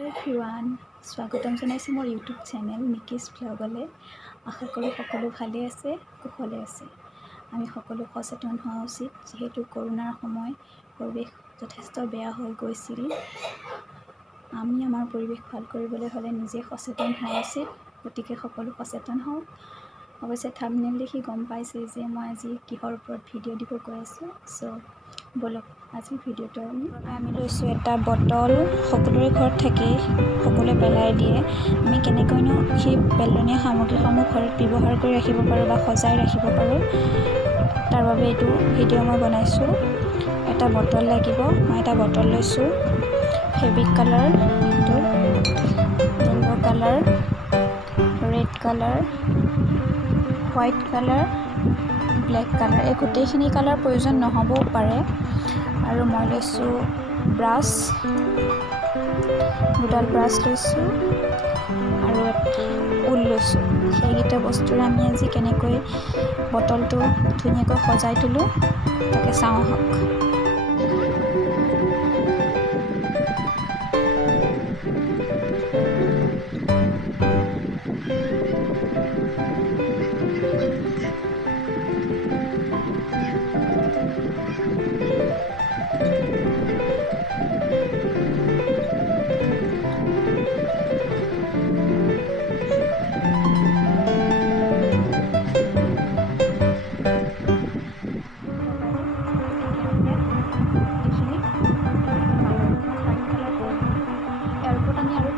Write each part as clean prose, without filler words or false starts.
Everyone, স্বাগতম জনাইছোঁ মোৰ ইউটিউব চেনেল নিকিছ ব্লগলৈ। আশা কৰোঁ সকলো ভালে আছে, কুশলে আছে। আমি সকলো সচেতন হোৱা উচিত, যিহেতু কৰোণাৰ সময় পৰিৱেশ যথেষ্ট বেয়া হৈ গৈছিল। আমি আমাৰ পৰিৱেশ ভাল কৰিবলৈ হ'লে নিজে সচেতন হোৱা উচিত, গতিকে সকলো সচেতন হওঁ। অৱশ্যে থাম্বনেইল দেখি গম পাইছে যে মই আজি কিহৰ ওপৰত ভিডিঅ' দিব গৈ আছোঁ। ব'লক আজিৰ ভিডিঅ'টো আমি লৈছোঁ এটা বটল। সকলোৰে ঘৰত থাকেই, সকলোৱে পেলাই দিয়ে। আমি কেনেকৈনো সেই পেলনীয়া সামগ্ৰীসমূহ ঘৰত ব্যৱহাৰ কৰি ৰাখিব পাৰোঁ বা সজাই ৰাখিব পাৰোঁ, তাৰ বাবে এইটো ভিডিঅ' মই বনাইছোঁ। এটা বটল লাগিব। মই এটা বটল লৈছোঁ, ফেব্ৰিক কালাৰ, এইটো yellow' colour, red colour, white colour, black colour. এই গোটেইখিনি কালাৰ প্ৰয়োজন নহ'বও পাৰে। আৰু মই লৈছোঁ ব্ৰাছ, দুডাল ব্ৰাছ লৈছোঁ আৰু ঊল লৈছোঁ। সেইকেইটা বস্তুৰে আমি আজি কেনেকৈ বটলটো ধুনীয়াকৈ সজাই তোলোঁ তাকে চাওঁ আহক।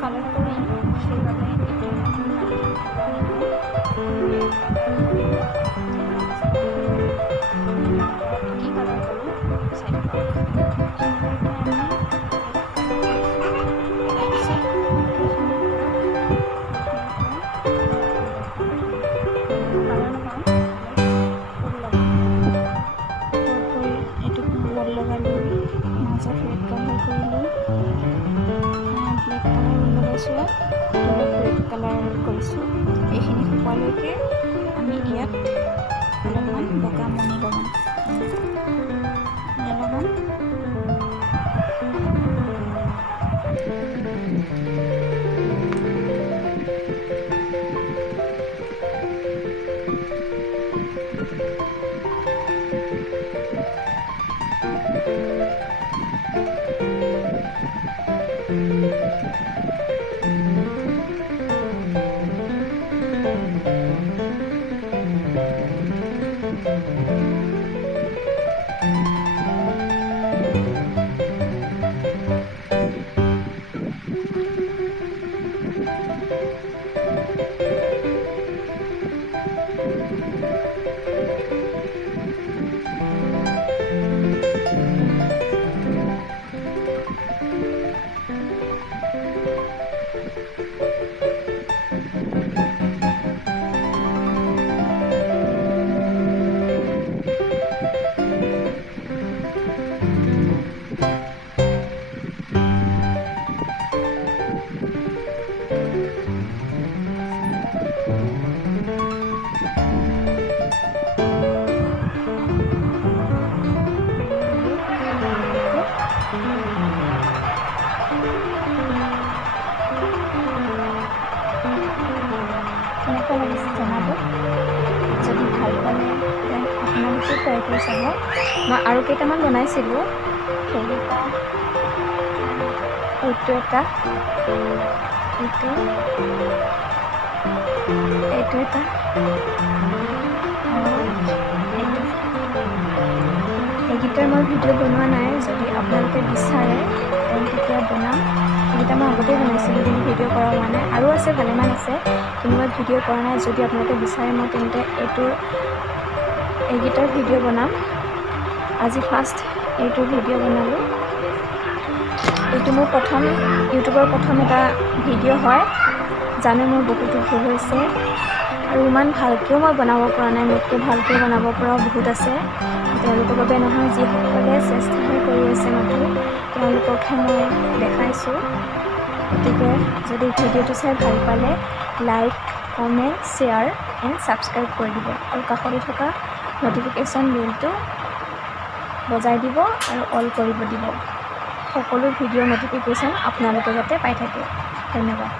কালাৰ কৰিম, সেইবাবে কি কালাৰ কৰোঁ চাই থাকক। এইটো ৱাল লগালোঁ, মাজত ৰেড কালাৰ কৰিলোঁ, ব্লেক কালাৰ লগাইছোঁ, তলত ৰেড কালাৰ কৰিছোঁ। এইখিনি শুকোৱালৈকে আমি ইয়াত অলপমান বগা মণি লগাম। কেনেকুৱা লাগিছে জনাব। যদি ভাল পালে আপোনালোকে ট্ৰাই কৰি চাব। মই আৰু কেইটামান বনাইছিলোঁ, সেইকেইটা এইটো এটা, এইটো এটা আৰু এইটো। এইকেইটাৰ মই ভিডিঅ' বনোৱা নাই, যদি আপোনালোকে বিচাৰে তেতিয়া বনাম। এইকেইটা মই আগতেই বনাইছিলোঁ, কিন্তু ভিডিঅ' কৰা হোৱা নাই। আৰু আছে, ভালেমান আছে, কিন্তু মই ভিডিঅ' কৰা নাই। যদি আপোনালোকে বিচাৰে মই তেন্তে এইকেইটাৰ ভিডিঅ' বনাম। আজি ফাৰ্ষ্ট এইটো ভিডিঅ' বনালোঁ। এইটো মোৰ ইউটিউবৰ প্ৰথম এটা ভিডিঅ' হয়। জানো মোৰ বহুতো ভুল হৈছে আৰু ইমান ভালকৈও মই বনাব পৰা নাই। মোতকৈ ভালকৈ বনাব পৰাও বহুত আছে। তেওঁলোকৰ বাবে নহয়, যিসকলে চেষ্টাহে কৰি আছে মাথো তেওঁলোককহে মই দেখাইছোঁ। গতিকে যদি ভিডিঅ'টো চাই ভাল পালে like, comment, share and subscribe কৰি দিব আৰু কাষতে থকা ন'টিফিকেশ্যন বেলটো বজাই দিব আৰু অল কৰিব দিব। সকলো ভিডিঅ' ন'টিফিকেশ্যন আপোনালোকে যাতে পাই থাকে। ধন্যবাদ।